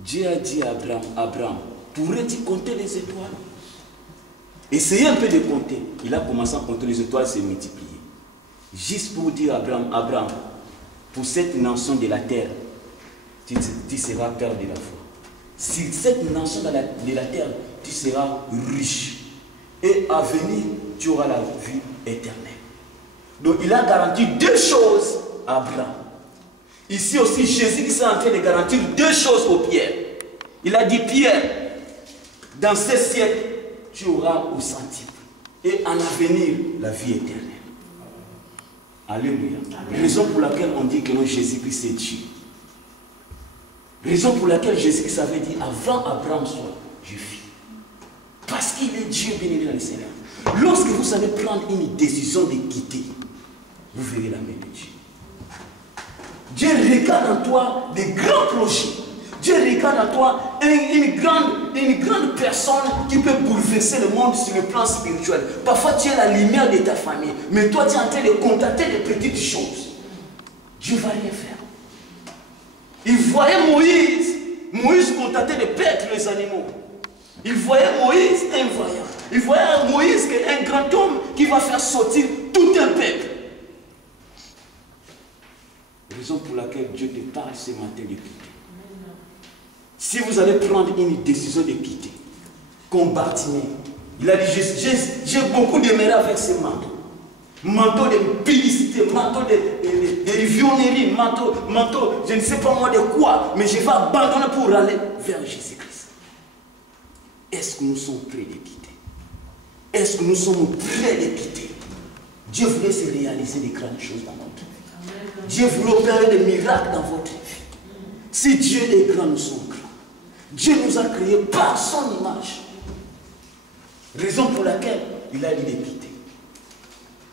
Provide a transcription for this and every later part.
Dieu a dit à Abraham, Abraham, pourrais-tu compter les étoiles? Essayez un peu de compter. Il a commencé à compter les étoiles, c'est multiplié. Juste pour dire à Abraham, Abraham, pour cette nation de la terre, tu seras père de la foi. Si cette nation de la terre, tu seras riche. Et à venir, tu auras la vie éternelle. Donc il a garanti deux choses à Abraham. Ici aussi, Jésus qui est en train de garantir deux choses aux Pierre. Il a dit, Pierre, dans ce siècle, tu auras au centime. Et en avenir, la vie éternelle. Alléluia. Raison pour laquelle on dit que Jésus-Christ est Dieu. Raison pour laquelle Jésus-Christ avait dit, avant Abraham soit, je vis. Parce qu'il est Dieu béni dans le Seigneur. Lorsque vous savez prendre une décision de quitter, vous verrez la main de Dieu. Dieu regarde en toi des grands projets. Dieu regarde en toi une grande personne qui peut bouleverser le monde sur le plan spirituel. Parfois tu es la lumière de ta famille, mais toi tu es en train de contacter des petites choses. Dieu ne va rien faire. Il voyait Moïse contacter de perdre les animaux. Il voyait Moïse un voyant. Il voyait Moïse un grand homme qui va faire sortir tout un peuple. Raison pour laquelle Dieu te parle ce matin de quitter. Si vous allez prendre une décision de quitter, comme Bartimée, il a dit, j'ai beaucoup d'aimer avec ce manteau. Manteau de publicité, manteau de vionnerie, manteau, je ne sais pas moi de quoi, mais je vais abandonner pour aller vers Jésus-Christ. Est-ce que nous sommes prêts de quitter? Est-ce que nous sommes prêts de quitter? Dieu voulait se réaliser des grandes choses dans notre vie. Dieu voulait opérer des miracles dans votre vie. Si Dieu est grand, nous sommes grands. Dieu nous a créés par son image. Raison pour laquelle il a dit de quitter.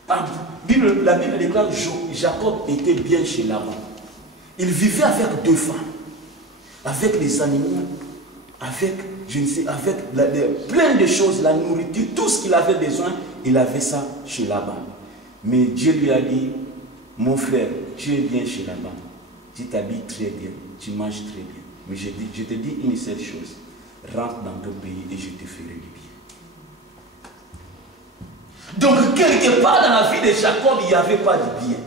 La Bible déclare que Jacob était bien chez Laban. Il vivait avec deux femmes, avec les animaux, avec plein de choses, la nourriture, tout ce qu'il avait besoin, il avait ça chez Laban. Mais Dieu lui a dit, mon frère, tu es bien chez Laban, tu t'habilles très bien, tu manges très bien. Mais je te dis une seule chose, rentre dans ton pays et je te ferai du bien. Donc quelque part dans la vie de Jacob, il n'y avait pas de bien.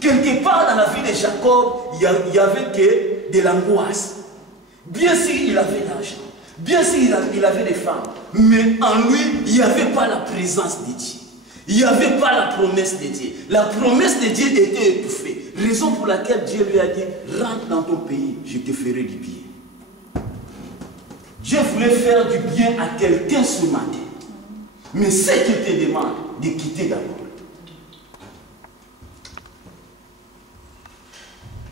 Quelque part dans la vie de Jacob, il n'y avait que de l'angoisse. Bien sûr, il avait l'argent. Bien sûr, il avait des femmes. Mais en lui, il n'y avait pas la présence de Dieu. Il n'y avait pas la promesse de Dieu. La promesse de Dieu était étouffée. Raison pour laquelle Dieu lui a dit, rentre dans ton pays, je te ferai du bien. Dieu voulait faire du bien à quelqu'un ce matin. Mais ce qu'il te demande, de quitter d'abord.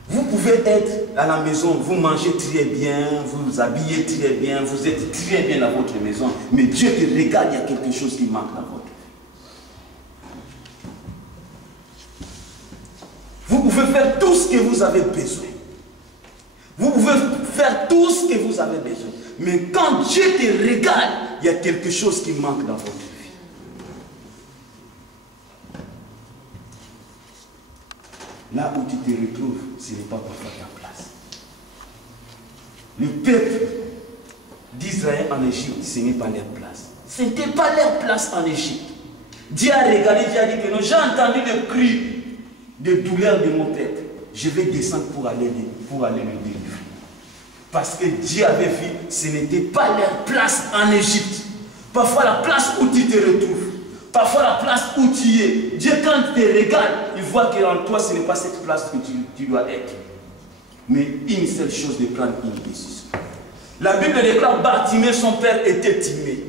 Vous pouvez être à la maison, vous mangez très bien, vous vous habillez très bien, vous êtes très bien dans votre maison, mais Dieu te regarde, il y a quelque chose qui manque dans votre vie. Vous pouvez faire tout ce que vous avez besoin. Vous pouvez faire tout ce que vous avez besoin. Mais quand Dieu te regarde, il y a quelque chose qui manque dans votre vie. Là où tu te retrouves, ce n'est pas parfois ta place. Le peuple d'Israël en Égypte, ce n'est pas leur place. Ce n'était pas leur place en Égypte. Dieu a regardé, Dieu a dit que non, j'ai entendu le cri de douleur de mon peuple. Je vais descendre pour aller me délivrer. Parce que Dieu avait vu, ce n'était pas leur place en Égypte. Parfois la place où tu te retrouves, parfois la place où tu es, Dieu quand il te regarde, il voit qu'en toi ce n'est pas cette place que tu dois être. Mais une seule chose, de prendre une décision. La Bible déclare, Bartimée, son père était timide,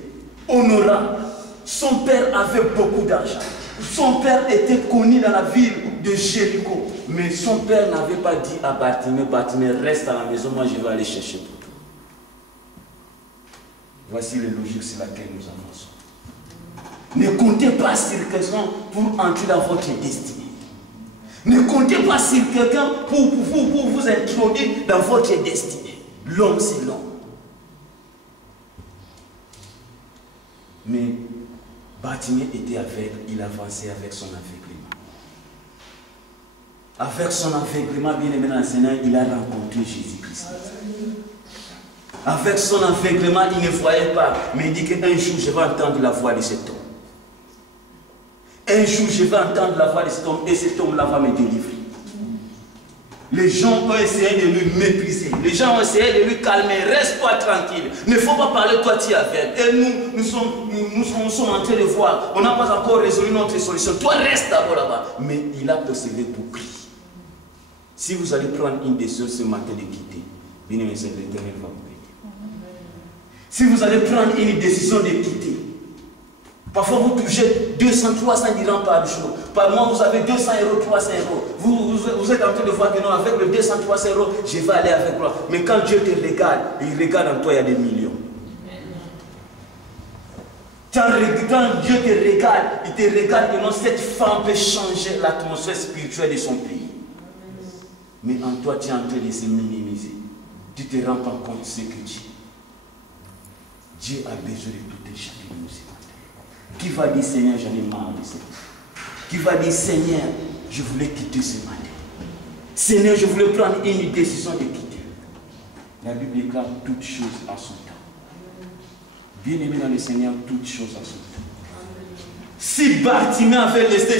honorable. Son père avait beaucoup d'argent. Son père était connu dans la ville de Jéricho. Mais son père n'avait pas dit à Bartimée, Bartimée, reste à la maison, moi je vais aller chercher pour toi. Voici la logique sur laquelle nous avançons. Ne comptez pas sur quelqu'un pour entrer dans votre destinée. Ne comptez pas sur quelqu'un pour vous introduire dans votre destinée. L'homme, c'est l'homme. Mais Bartimée était aveugle, il avançait avec son aveuglement. Avec son aveuglement, bien aimé dans le Seigneur, il a rencontré Jésus-Christ. Avec son aveuglement, il ne voyait pas. Mais il dit qu'un jour, je vais entendre la voix de cet homme. Un jour, je vais entendre la voix de cet homme et cet homme-là va me délivrer. Les gens ont essayé de lui mépriser. Les gens ont essayé de lui calmer. Reste-toi tranquille. Il ne faut pas parler, toi tu es aveugle. Et nous sommes en train de voir. On n'a pas encore résolu notre solution. Toi reste d'abord là-bas. Mais il a persévéré pour prier. Si vous allez prendre une décision ce matin de quitter, bien aimé, c'est l'Éternel va vous bénir. Si vous allez prendre une décision de quitter, parfois vous touchez 200, 300 dirhams par jour. Par mois, vous avez 200 euros, 300 euros. Vous êtes en train de voir que non, avec le 200, 300 euros, je vais aller avec moi. Mais quand Dieu te regarde, il regarde en toi, il y a des millions. Quand Dieu te regarde, il te regarde que non, cette femme peut changer l'atmosphère spirituelle de son pays. Mais en toi, tu es en train de se minimiser. Tu ne te rends pas compte de ce que tu es. Dieu a besoin de tout et chacun de nous. Qui va dire Seigneur, j'en ai marre de ça. Qui va dire Seigneur, je voulais quitter ce matin. Seigneur, je voulais prendre une décision de quitter. La Bible déclare toutes choses à son temps. Bien aimé dans le Seigneur, toutes choses à son temps. Si Bartimée avait laissé